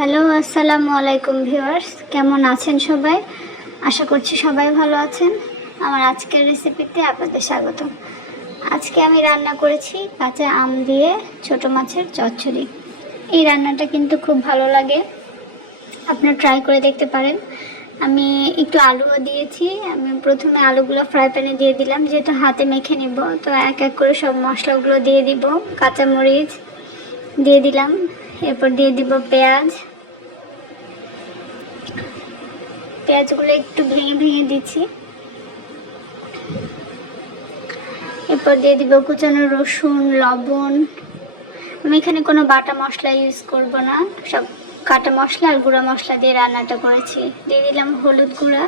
Hello, আসসালামু আলাইকুম viewers, কেমন আছেন সবাই? আশা করছি সবাই ভালো আছেন। আমার আজকের রেসিপিতে আপনাদের স্বাগতম। আজকে আমি রান্না করেছি কাঁচা আম দিয়ে ছোট মাছের চচ্চড়ি। এই রান্নাটা কিন্তু খুব ভালো লাগে, আপনারা ট্রাই করে দেখতে পারেন। আমি একটু আলুও দিয়েছি। আমি প্রথমে আলুগুলো ফ্রাই প্যানে দিয়ে দিলাম, যেটা হাতে মেখে নেব। তো এক এক করে সব মশলাগুলো দিয়ে দিব। কাঁচামরিচ দিয়ে দিলাম, এরপর দিয়ে দিব পেঁয়াজগুলো একটু ভেঙে ভেঙে দিচ্ছি। এরপর দিয়ে দিব কুচানো রসুন, লবণ। আমি এখানে কোনো বাটা মশলা ইউজ করব না, সব কাটা মশলা আর গুঁড়া মশলা দিয়ে রান্নাটা করেছি। দিয়ে দিলাম হলুদ গুঁড়া,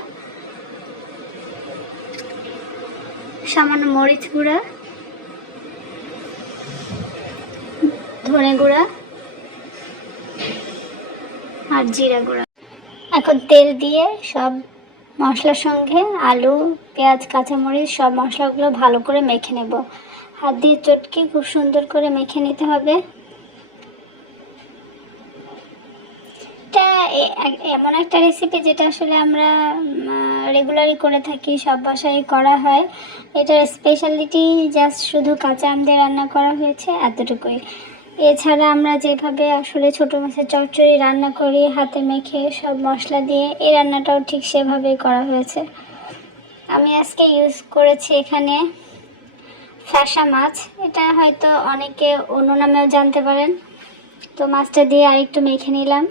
সামান্য মরিচ গুঁড়া, ধনে গুঁড়া আর জিরা গুঁড়া। এখন তেল দিয়ে সব মশলার সঙ্গে আলু, পেঁয়াজ, কাঁচামরিচ সব মশলাগুলো ভালো করে মেখে নেব। হাত দিয়ে চটকে খুব সুন্দর করে মেখে নিতে হবে। এটা এমন একটা রেসিপি যেটা আসলে আমরা রেগুলারই করে থাকি, সব বাসায় করা হয়। এটার স্পেশালিটি জাস্ট শুধু কাঁচা আম দিয়ে রান্না করা হয়েছে, এতটুকুই। এছাড়া আমরা যেভাবে আসলে ছোটো মাছের চচ্চড়ি রান্না করি হাতে মেখে সব মশলা দিয়ে, এই রান্নাটাও ঠিক সেভাবেই করা হয়েছে। আমি আজকে ইউজ করেছি এখানে ফ্যাসা মাছ। এটা হয়তো অনেকে অন্য নামেও জানতে পারেন। তো মাছটা দিয়ে আরেকটু মেখে নিলাম।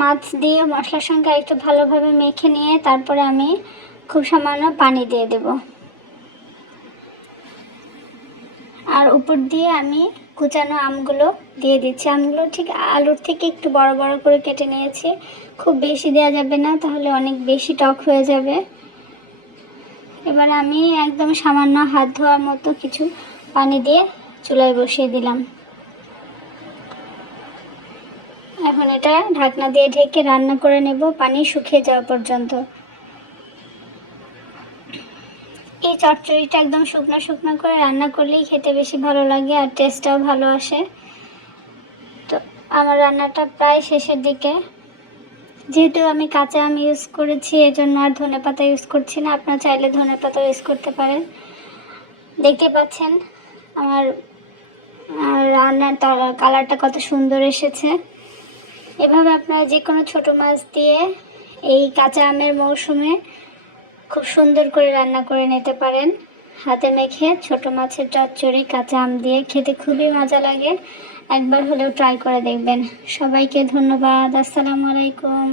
মাছ দিয়ে মশলার সঙ্গে আরেকটু ভালোভাবে মেখে নিয়ে তারপরে আমি খুব সামান্য পানি দিয়ে দেব। আর উপর দিয়ে আমি কুচানো আমগুলো দিয়ে দিচ্ছি। আমগুলো ঠিক আলুর থেকে একটু বড় বড় করে কেটে নিয়েছি। খুব বেশি দেওয়া যাবে না, তাহলে অনেক বেশি টক হয়ে যাবে। এবার আমি একদম সামান্য হাত ধোয়ার মতো কিছু পানি দিয়ে চুলায় বসিয়ে দিলাম। এখন এটা ঢাকনা দিয়ে ঢেকে রান্না করে নেব পানি শুকিয়ে যাওয়া পর্যন্ত। এই চচ্চড়িটা একদম শুকনো শুকনো করে রান্না করলেই খেতে বেশি ভালো লাগে আর টেস্টটাও ভালো আসে। তো আমার রান্নাটা প্রায় শেষের দিকে। যেহেতু আমি কাঁচা আম ইউজ করেছি, এজন্য আর ধনেপাতা ইউজ করছি না। আপনারা চাইলে ধনেপাতা ইউজ করতে পারেন। দেখতে পাচ্ছেন আমার রান্নার কালারটা কত সুন্দর এসেছে। এভাবে আপনারা যে কোনো ছোটো মাছ দিয়ে এই কাঁচা আমের মৌসুমে খুব সুন্দর করে রান্না করে নিতে পারেন। হাতে মেখে ছোট মাছের চচ্চড়ি কাঁচা আম দিয়ে খেতে খুবই মজা লাগে। একবার হলেও ট্রাই করে দেখবেন। সবাইকে ধন্যবাদ। আসসালামু আলাইকুম।